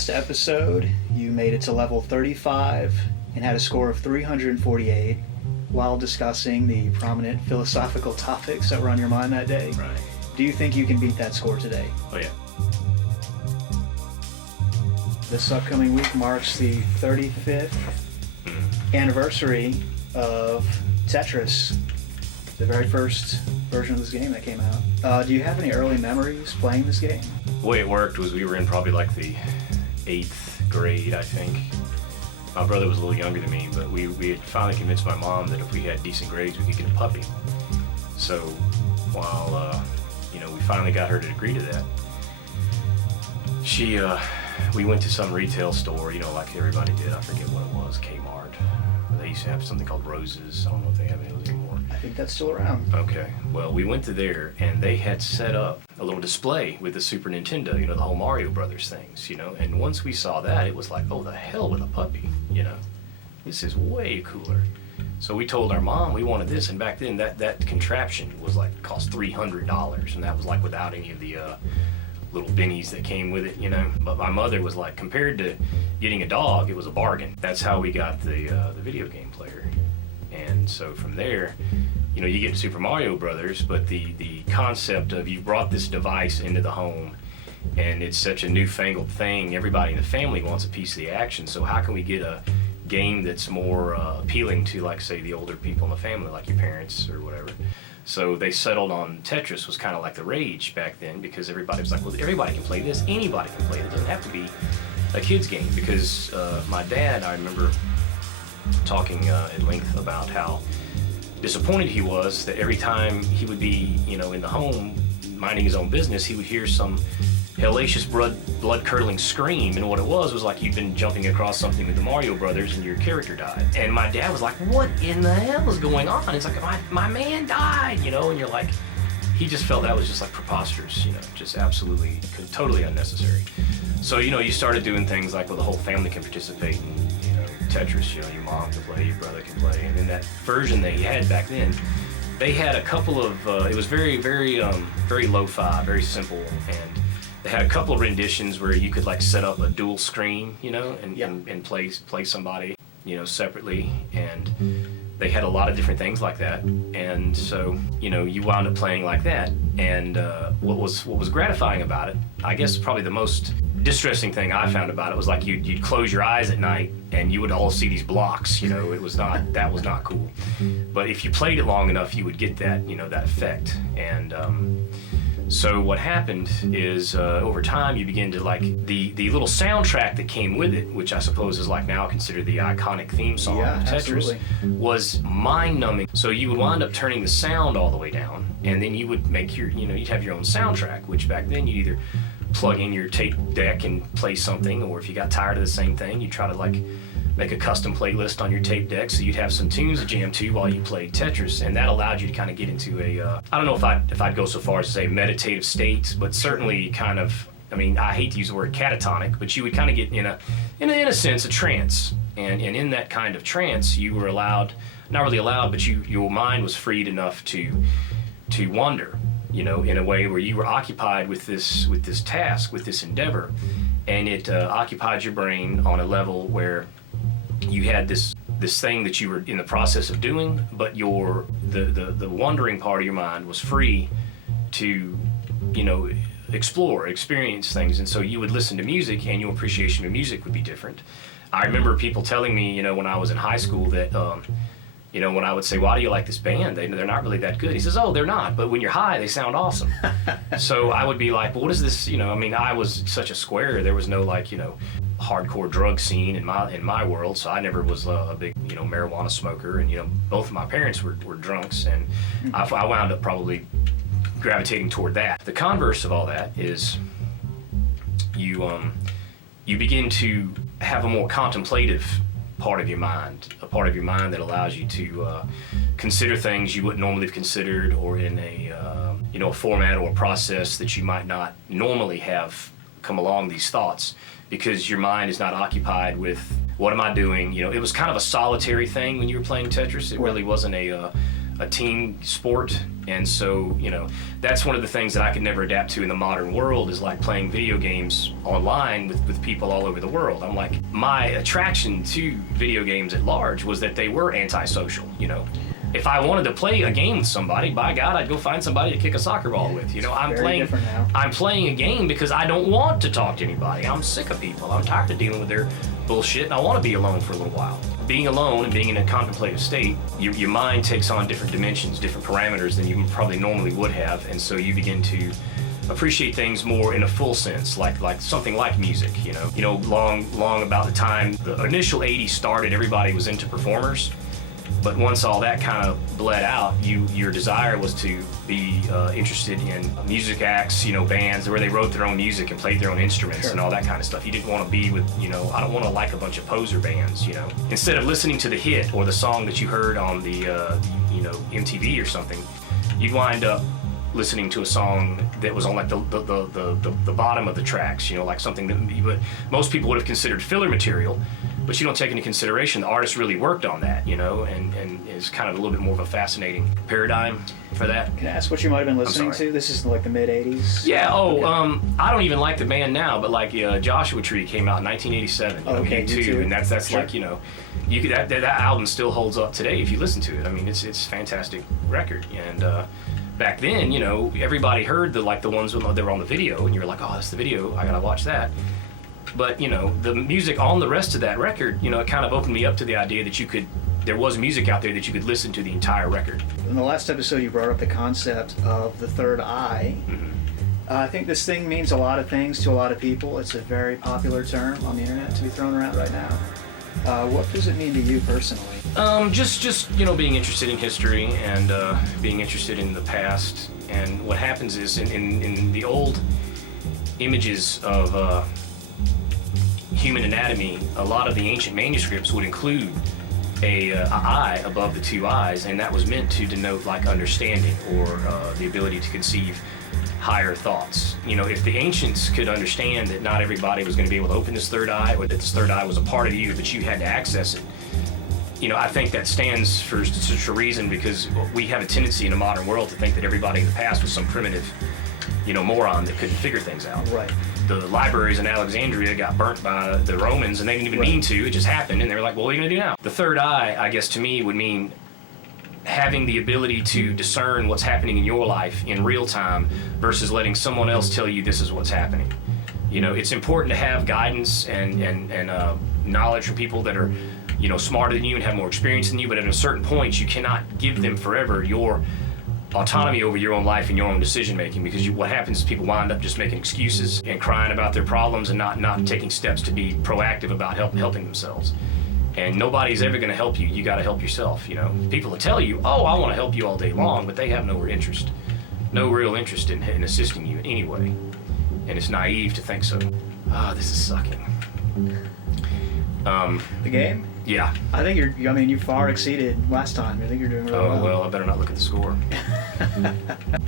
last episode, you made it to level 35 and had a score of 348 while discussing the prominent philosophical topics that were on your mind that day. Right. Do you think you can beat that score today? Oh, yeah. This upcoming week marks the 35th anniversary of Tetris, the very first version of this game that came out. Do you have any early memories playing this game? The way it worked was we were in probably like the 8th grade, I think. My brother was a little younger than me, but we had finally convinced my mom that if we had decent grades, we could get a puppy. So while, we finally got her to agree to that, we went to some retail store, like everybody did. I forget what it was, Kmart. They used to have something called Roses. I don't know if they have any of those anymore. I think that's still around. Okay. Well, we went to there, and they had set up a little display with the Super Nintendo, the whole Mario Brothers things, And once we saw that, it was like, oh, the hell with a puppy, This is way cooler. So we told our mom we wanted this, and back then that contraption was cost $300, and that was without any of the little binnies that came with it, But my mother was compared to getting a dog, it was a bargain. That's how we got the video game player. And so from there, you get Super Mario Brothers, but the concept of you've brought this device into the home, and it's such a newfangled thing, everybody in the family wants a piece of the action, so how can we get a game that's more appealing to, say, the older people in the family, like your parents or whatever. So they settled on Tetris was kind of like the rage back then, because everybody was like, well, everybody can play this, anybody can play it, it doesn't have to be a kid's game. Because my dad, I remember talking at length about how disappointed he was that every time he would be, in the home minding his own business, he would hear some hellacious blood-curdling scream, and what it was like you'd been jumping across something with the Mario Brothers and your character died. And my dad was like, what in the hell is going on? It's like, my man died, and you're like, he just felt that was just preposterous, just absolutely, totally unnecessary. So, you started doing things like, well, the whole family can participate in, Tetris, your mom can play, your brother can play, and then that version that you had back then, they had a couple of, it was very, very, very lo-fi, very simple, and they had a couple of renditions where you could set up a dual screen, and play somebody, separately, and they had a lot of different things like that, and so, you wound up playing like that, and what was gratifying about it, I guess probably the most distressing thing I found about it was you'd close your eyes at night and you would all see these blocks, that was not cool. But if you played it long enough, you would get that, that effect. And so what happened is over time you begin to the little soundtrack that came with it, which I suppose is now considered the iconic theme song of Tetris, absolutely. Was mind-numbing. So you would wind up turning the sound all the way down, and then you would make you'd have your own soundtrack, which back then you'd either plug in your tape deck and play something, or if you got tired of the same thing, you'd try to make a custom playlist on your tape deck, so you'd have some tunes to jam to while you played Tetris, and that allowed you to kind of get into a, I don't know if I'd go so far as to say meditative state, but certainly kind of, I hate to use the word catatonic, but you would kind of get in a sense, a trance, and in that kind of trance, you were allowed, not really allowed, but your mind was freed enough to wander, in a way where you were occupied with this task, with this endeavor, and it occupied your brain on a level where you had this thing that you were in the process of doing, but the wandering part of your mind was free to, explore, experience things, and so you would listen to music, and your appreciation of music would be different. I remember people telling me, when I was in high school that, when I would say, why do you like this band? They're not really that good. He says, oh, they're not, but when you're high, they sound awesome. So I would be like, well, what is this? I was such a square. There was no hardcore drug scene in my world, so I never was a big, marijuana smoker. And, both of my parents were drunks, and I wound up probably gravitating toward that. The converse of all that is you begin to have a more contemplative part of your mind, a part of your mind that allows you to consider things you wouldn't normally have considered, or in a format or a process that you might not normally have come along these thoughts, because your mind is not occupied with what am I doing. It was kind of a solitary thing when you were playing Tetris. It really wasn't a a team sport, and so, you know, that's one of the things that I could never adapt to in the modern world, is like playing video games online with people all over the world. I'm like, my attraction to video games at large was that they were antisocial, you know. If I wanted to play a game with somebody, by God, I'd go find somebody to kick a soccer ball with. You know, I'm playing a game because I don't want to talk to anybody. I'm sick of people. I'm tired of dealing with their bullshit, and I want to be alone for a little while. Being alone and being in a contemplative state, your mind takes on different dimensions, different parameters than you probably normally would have, and so you begin to appreciate things more in a full sense, like something like music. You know, long about the time the initial 80s started, everybody was into performers. But once all that kind of bled out, your desire was to be interested in music acts, you know, bands where they wrote their own music and played their own instruments. Sure. And all that kind of stuff. You didn't want to be with, you know, I don't want to like a bunch of poser bands, you know. Instead of listening to the hit or the song that you heard on the, you know, MTV or something, you'd wind up listening to a song that was on like the bottom of the tracks, you know, like something that most people would have considered filler material. But you don't take into consideration the artist really worked on that, you know, and is kind of a little bit more of a fascinating paradigm for that. Can I ask what you might have been listening to? This is like the mid-80s? Yeah, I don't even like the band now, but like Joshua Tree came out in 1987, you know, okay, U2, and that's sure. like, you know, that album still holds up today if you listen to it. I mean, it's a fantastic record, and back then, you know, everybody heard the ones when they were on the video, and you were like, oh, that's the video, I gotta watch that. But, you know, the music on the rest of that record, you know, it kind of opened me up to the idea that there was music out there that you could listen to the entire record. In the last episode, you brought up the concept of the third eye. Mm-hmm. I think this thing means a lot of things to a lot of people. It's a very popular term on the internet to be thrown around right now. What does it mean to you personally? Just you know, being interested in history and being interested in the past. And what happens is in the old images of human anatomy, a lot of the ancient manuscripts would include a eye above the two eyes, and that was meant to denote like understanding or the ability to conceive higher thoughts. You know, if the ancients could understand that not everybody was going to be able to open this third eye, or that this third eye was a part of you, but you had to access it, you know, I think that stands for such a reason, because we have a tendency in the modern world to think that everybody in the past was some primitive, you know, moron that couldn't figure things out. Right. The libraries in Alexandria got burnt by the Romans, and they didn't even mean to. It just happened, and they were like, well, what are you going to do now? The third eye, I guess, to me, would mean having the ability to discern what's happening in your life in real time versus letting someone else tell you this is what's happening. You know, it's important to have guidance and knowledge from people that are, you know, smarter than you and have more experience than you, but at a certain point, you cannot give them forever your autonomy over your own life and your own decision making, because what happens is people wind up just making excuses and crying about their problems and not taking steps to be proactive about helping themselves. And nobody's ever going to help you. You got to help yourself. You know, people will tell you, oh, I want to help you all day long, but they have no real interest in assisting you in any way, and it's naive to think so. This is sucking. The game? Yeah. I think you far exceeded last time. I think you're doing really well. Oh, well, I better not look at the score.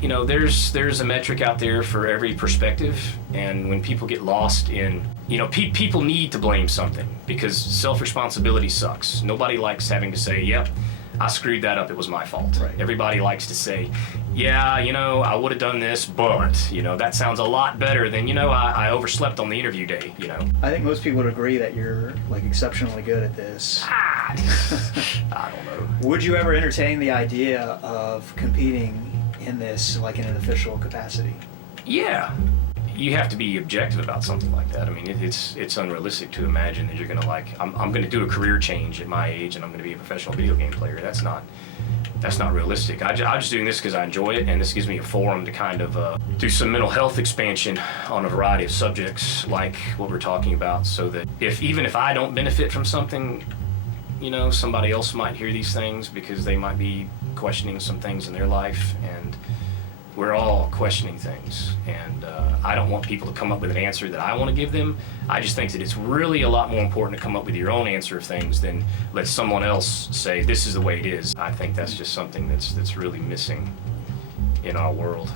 You know, there's a metric out there for every perspective, and when people get lost in, you know, people need to blame something, because self-responsibility sucks. Nobody likes having to say, yep, I screwed that up, it was my fault. Right. Everybody likes to say, yeah, you know, I would have done this, but, you know, that sounds a lot better than, you know, I overslept on the interview day, you know. I think most people would agree that you're, like, exceptionally good at this. I don't know. Would you ever entertain the idea of competing in this, like, in an official capacity? Yeah. You have to be objective about something like that. I mean, it's unrealistic to imagine that you're going to, like, I'm going to do a career change at my age and I'm going to be a professional video game player. That's not realistic. I'm just doing this because I enjoy it, and this gives me a forum to kind of do some mental health expansion on a variety of subjects like what we're talking about, so that even if I don't benefit from something, you know, somebody else might hear these things because they might be questioning some things in their life, and we're all questioning things, and I don't want people to come up with an answer that I want to give them. I just think that it's really a lot more important to come up with your own answer of things than let someone else say, this is the way it is. I think that's just something that's really missing in our world.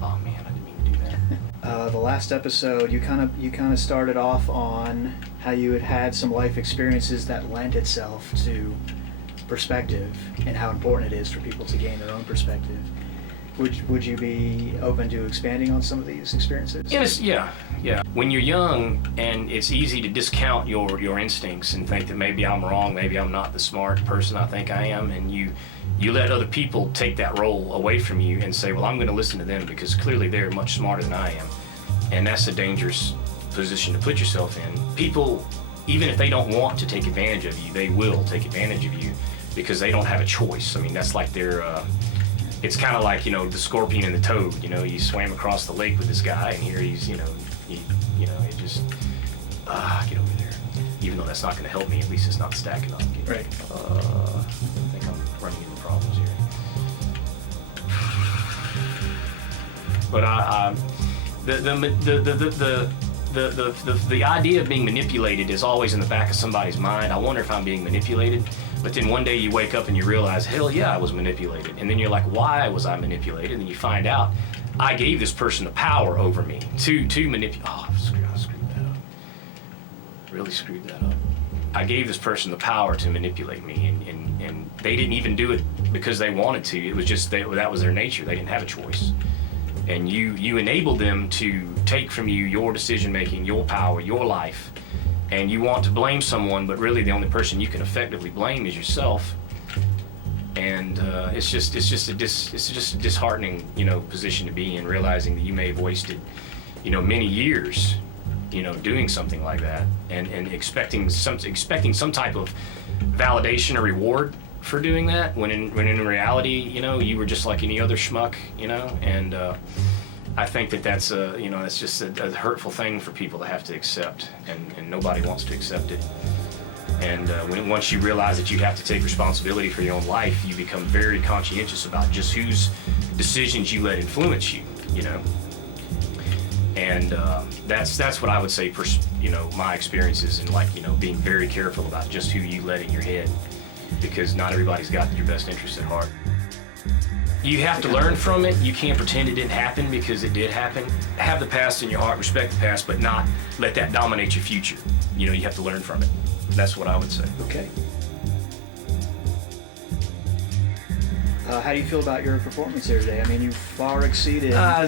Oh man, I didn't mean to do that. The last episode, you kind of started off on how you had some life experiences that lent itself to perspective and how important it is for people to gain their own perspective. Would you be open to expanding on some of these experiences? Yes, yeah. When you're young, and it's easy to discount your instincts and think that maybe I'm wrong, maybe I'm not the smart person I think I am, and you let other people take that role away from you and say, well, I'm going to listen to them because clearly they're much smarter than I am. And that's a dangerous position to put yourself in. People, even if they don't want to take advantage of you, they will take advantage of you because they don't have a choice. I mean, that's like their... it's kind of like, the scorpion and the toad. You swam across the lake with this guy, and here he's, he just, get over there. Even though that's not going to help me, at least it's not stacking up. Right. I think I'm running into problems here. But the idea of being manipulated is always in the back of somebody's mind. I wonder if I'm being manipulated. But then one day you wake up and you realize, hell yeah, I was manipulated. And then you're like, why was I manipulated? And you find out, I gave this person the power over me to manipulate. Oh, I screwed that up. Really screwed that up. I gave this person the power to manipulate me, and they didn't even do it because they wanted to. It was just that was their nature. They didn't have a choice. And you enabled them to take from you your decision-making, your power, your life. And you want to blame someone, but really the only person you can effectively blame is yourself. And it's just a disheartening, position to be in, realizing that you may have wasted, many years, doing something like that, and expecting some type of validation or reward for doing that, when in reality, you were just like any other schmuck, and. I think that's it's just a hurtful thing for people to have to accept, and nobody wants to accept it. And once you realize that you have to take responsibility for your own life, you become very conscientious about just whose decisions you let influence you, And that's what I would say, my experiences in being very careful about just who you let in your head, because not everybody's got your best interest at heart. You have to learn from it. You can't pretend it didn't happen, because it did happen. Have the past in your heart, respect the past, but not let that dominate your future. You have to learn from it. That's what I would say. Okay. How do you feel about your performance here today? I mean, you far exceeded... I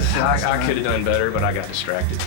could have done better, but I got distracted.